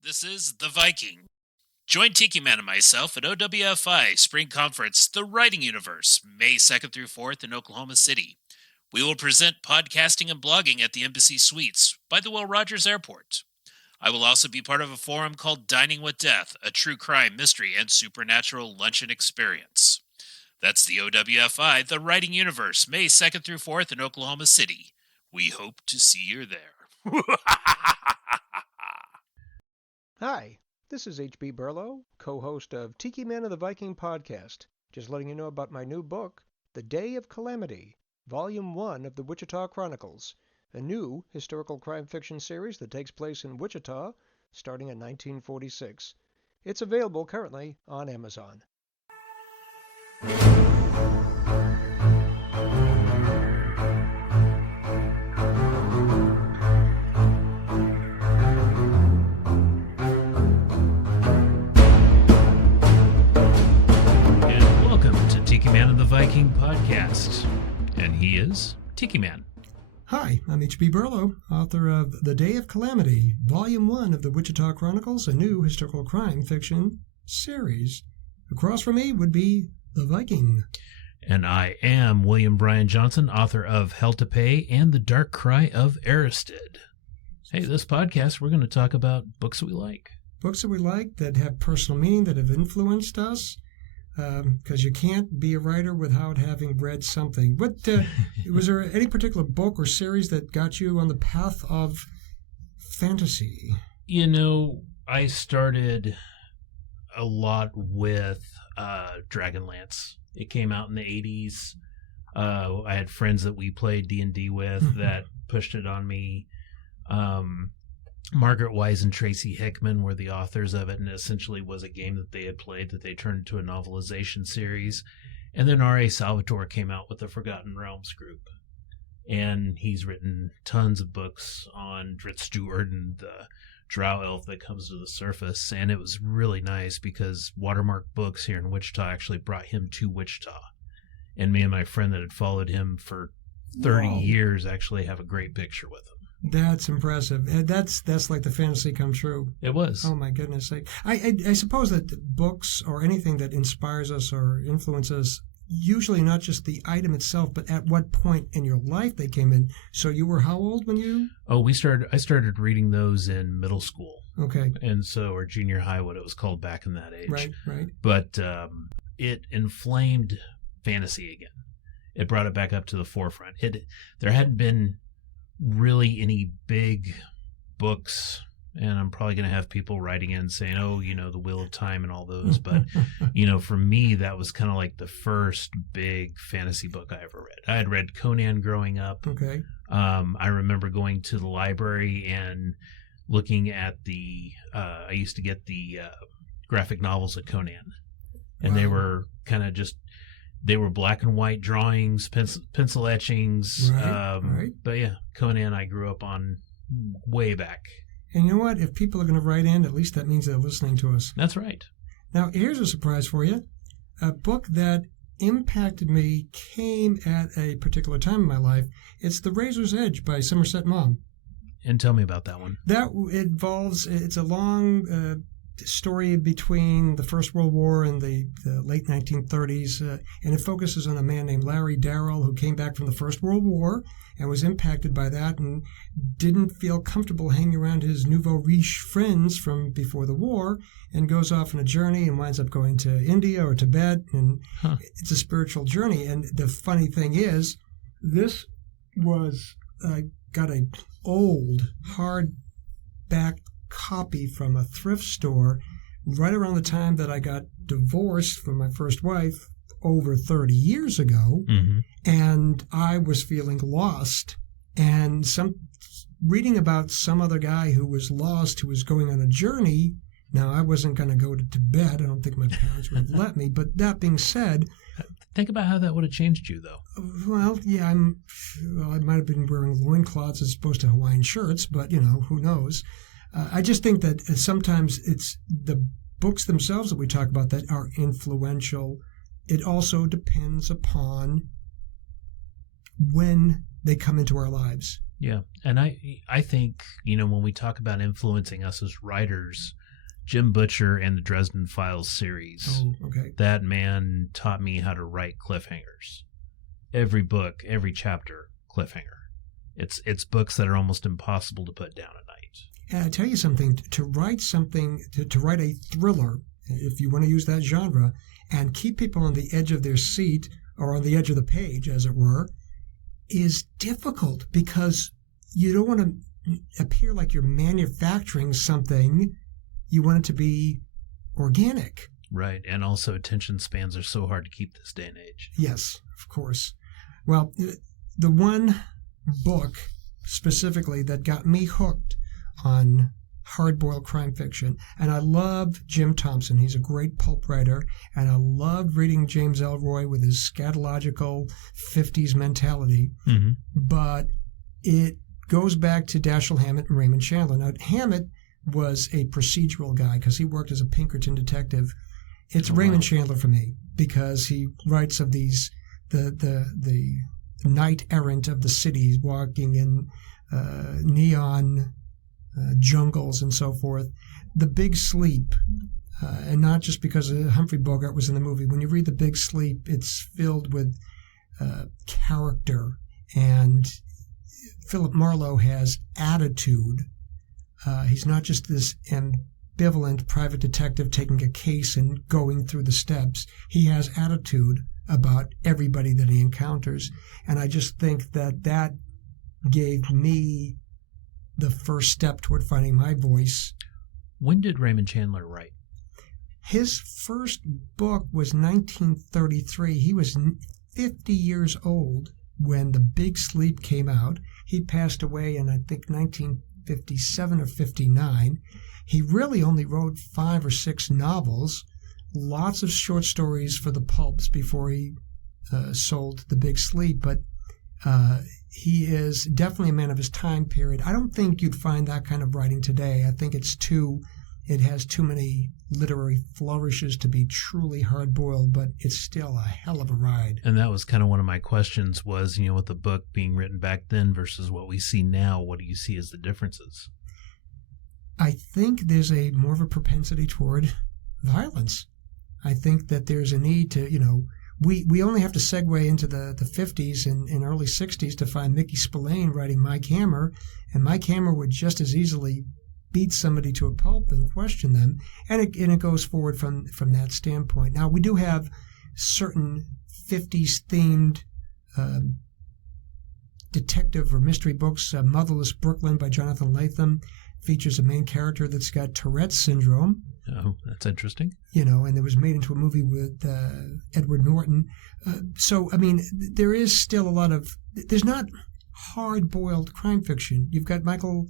This is The Viking. Join Tiki Man and myself at OWFI Spring Conference, The Writing Universe, May 2nd through 4th in Oklahoma City. We will present podcasting and blogging at the Embassy Suites by the Will Rogers Airport. I will also be part of a forum called Dining with Death, a true crime, mystery, and supernatural luncheon experience. That's the OWFI, The Writing Universe, May 2nd through 4th in Oklahoma City. We hope to see you there. Hi, this is H.B. Burlow, co-host of Tiki Man of the Viking podcast. Just letting you know about my new book, The Day of Calamity, Volume 1 of the Wichita Chronicles, a new historical crime fiction series that takes place in Wichita starting in 1946. It's available currently on Amazon. Tiki Man of the Viking podcast, and he is Tiki Man. Hi, I'm H.B. Burlow, author of The Day of Calamity, Volume 1 of the Wichita Chronicles, a new historical crime fiction series. Across from me would be The Viking. And I am William Bryan Johnson, author of Hell to Pay and The Dark Cry of Eristed. Hey, this podcast, we're going to talk about books that we like. Books that we like, that have personal meaning, that have influenced us. Because you can't be a writer without having read something. What was there any particular book or series that got you on the path of fantasy? You know, I started a lot with Dragonlance. It came out in the 80s. I had friends that we played D&D with that pushed it on me. Margaret Wise and Tracy Hickman were the authors of it, and it essentially was a game that they had played that they turned into a novelization series. And then R.A. Salvatore came out with the Forgotten Realms group, and he's written tons of books on Drizzt Stewart and the Drow elf that comes to the surface. And it was really nice because Watermark Books here in Wichita actually brought him to Wichita, and me and my friend that had followed him for 30 years actually have a great picture with him. That's impressive. That's like the fantasy come true. It was. Oh my goodness! I suppose that books or anything that inspires us or influences, usually not just the item itself, but at what point in your life they came in. So you were how old when you? Oh, I started reading those in middle school. Okay. And so, or junior high, what it was called back in that age. Right. But it inflamed fantasy again. It brought it back up to the forefront. There hadn't been really any big books, and I'm probably going to have people writing in saying, oh, you know, The Wheel of Time and all those, but you know, for me that was kind of like the first big fantasy book I ever read. I had read Conan growing up. Okay. I remember going to the library and looking at I used to get the graphic novels of Conan, and They were kind of just, they were black and white drawings, pencil etchings. Right. But yeah, Conan I grew up on way back. And you know what? If people are going to write in, at least that means they're listening to us. That's right. Now, here's a surprise for you. A book that impacted me came at a particular time in my life. It's The Razor's Edge by Somerset Maugham. And tell me about that one. It's a long story between the First World War and the late 1930s, and it focuses on a man named Larry Darrell who came back from the First World War and was impacted by that and didn't feel comfortable hanging around his nouveau riche friends from before the war, and goes off on a journey and winds up going to India or Tibet, and It's a spiritual journey. And the funny thing is, this was got an old hardback copy from a thrift store right around the time that I got divorced from my first wife over 30 years ago. Mm-hmm. And I was feeling lost, and reading about some other guy who was lost, who was going on a journey. Now, I wasn't going to go to Tibet. I don't think my parents would let me. But that being said, think about how that would have changed you, though. Well, yeah, I might have been wearing loincloths as opposed to Hawaiian shirts, but, you know, who knows? I just think that sometimes it's the books themselves that we talk about that are influential. It also depends upon when they come into our lives. Yeah. And I think, when we talk about influencing us as writers, Jim Butcher and the Dresden Files series, Oh, okay. that man taught me how to write cliffhangers. Every book, every chapter, cliffhanger. It's books that are almost impossible to put down at night. And I tell you something, to write a thriller, if you want to use that genre, and keep people on the edge of their seat or on the edge of the page, as it were, is difficult because you don't want to appear like you're manufacturing something. You want it to be organic. Right. And also attention spans are so hard to keep this day and age. Yes, of course. Well, the one book specifically that got me hooked on hard-boiled crime fiction, and I love Jim Thompson. He's a great pulp writer, and I loved reading James Ellroy with his scatological 50s mentality. Mm-hmm. But it goes back to Dashiell Hammett and Raymond Chandler. Now, Hammett was a procedural guy because he worked as a Pinkerton detective. It's Raymond Chandler for me because he writes of these the knight errant of the cities walking in neon jungles and so forth. The Big Sleep, and not just because Humphrey Bogart was in the movie. When you read The Big Sleep, it's filled with character, and Philip Marlowe has attitude. He's not just this ambivalent private detective taking a case and going through the steps. He has attitude about everybody that he encounters. And I just think that gave me the first step toward finding my voice. When did Raymond Chandler write? His first book was 1933. He was 50 years old when The Big Sleep came out. He passed away in, I think, 1957 or 59. He really only wrote 5 or 6 novels, lots of short stories for the pulps before he sold The Big Sleep. But he is definitely a man of his time period. I don't think you'd find that kind of writing today. I think it has too many literary flourishes to be truly hard-boiled, but it's still a hell of a ride. And that was kind of one of my questions was, with the book being written back then versus what we see now, what do you see as the differences? I think there's more of a propensity toward violence. I think that there's a need to, we only have to segue into the 50s and early 60s to find Mickey Spillane writing Mike Hammer, and Mike Hammer would just as easily beat somebody to a pulp and question them, and it goes forward from that standpoint. Now, we do have certain 50s themed detective or mystery books. Motherless Brooklyn by Jonathan Latham features a main character that's got Tourette's syndrome. Oh, that's interesting. And it was made into a movie with Edward Norton. So, I mean, there is still there's not hard-boiled crime fiction. You've got Michael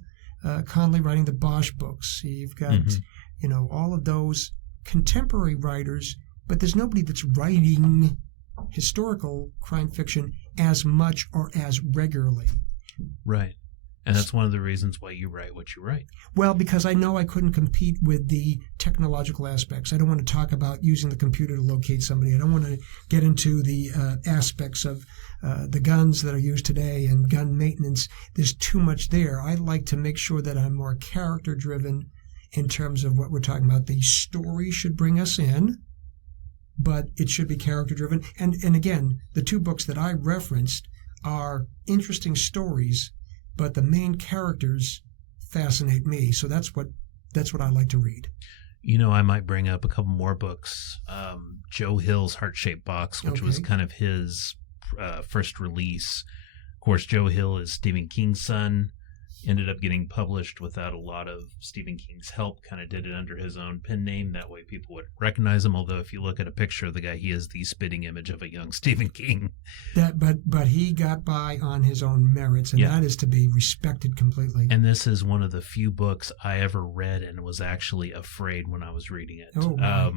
Connelly writing the Bosch books. You've got, all of those contemporary writers, but there's nobody that's writing historical crime fiction as much or as regularly. Right. And that's one of the reasons why you write what you write. Well, because I know I couldn't compete with the technological aspects. I don't want to talk about using the computer to locate somebody. I don't want to get into the aspects of the guns that are used today and gun maintenance. There's too much there. I like to make sure that I'm more character-driven in terms of what we're talking about. The story should bring us in, but it should be character-driven. And again, the 2 books that I referenced are interesting stories, but the main characters fascinate me. So that's what I like to read. I might bring up a couple more books. Joe Hill's Heart-Shaped Box, which was kind of his first release. Of course, Joe Hill is Stephen King's son. Ended up getting published without a lot of Stephen King's help, kind of did it under his own pen name. That way people would recognize him, although if you look at a picture of the guy, he is the spitting image of a young Stephen King. But he got by on his own merits, and that is to be respected completely. And this is one of the few books I ever read and was actually afraid when I was reading it. Oh, wow.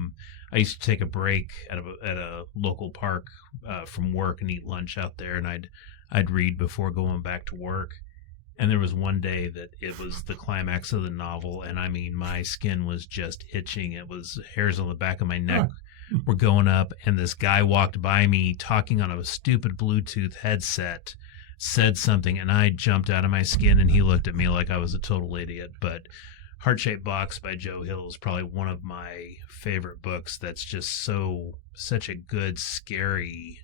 I used to take a break at a local park from work and eat lunch out there, and I'd read before going back to work. And there was one day that it was the climax of the novel, and I mean, my skin was just itching. It was hairs on the back of my neck were going up, and this guy walked by me talking on a stupid Bluetooth headset, said something, and I jumped out of my skin, and he looked at me like I was a total idiot. But Heart-Shaped Box by Joe Hill is probably one of my favorite books. That's just such a good, scary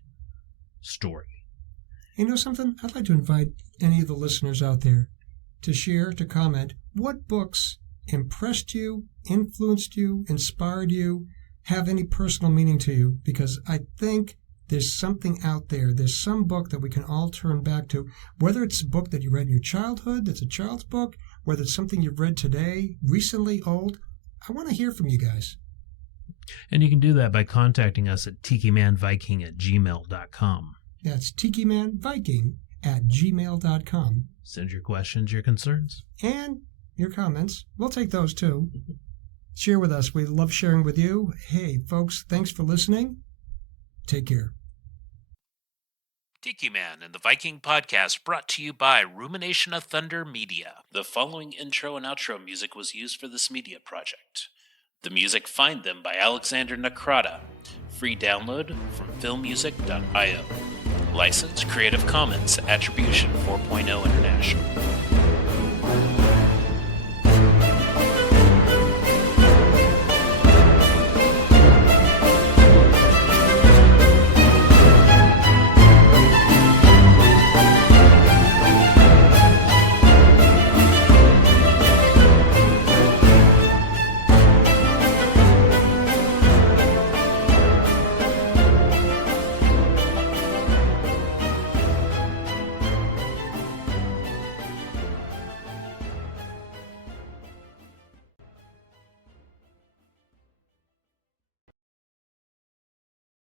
story. You know something? I'd like to invite any of the listeners out there to share, to comment, what books impressed you, influenced you, inspired you, have any personal meaning to you, because I think there's something out there. There's some book that we can all turn back to, whether it's a book that you read in your childhood, that's a child's book, whether it's something you've read today, recently, old. I want to hear from you guys. And you can do that by contacting us at tikimanviking@gmail.com. That's tikimanviking@gmail.com. Send your questions, your concerns. And your comments. We'll take those too. Share with us. We love sharing with you. Hey, folks, thanks for listening. Take care. Tiki Man and the Viking Podcast, brought to you by Rumination of Thunder Media. The following intro and outro music was used for this media project. The music Find Them by Alexander Nakrata. Free download from filmmusic.io. License Creative Commons Attribution 4.0 International.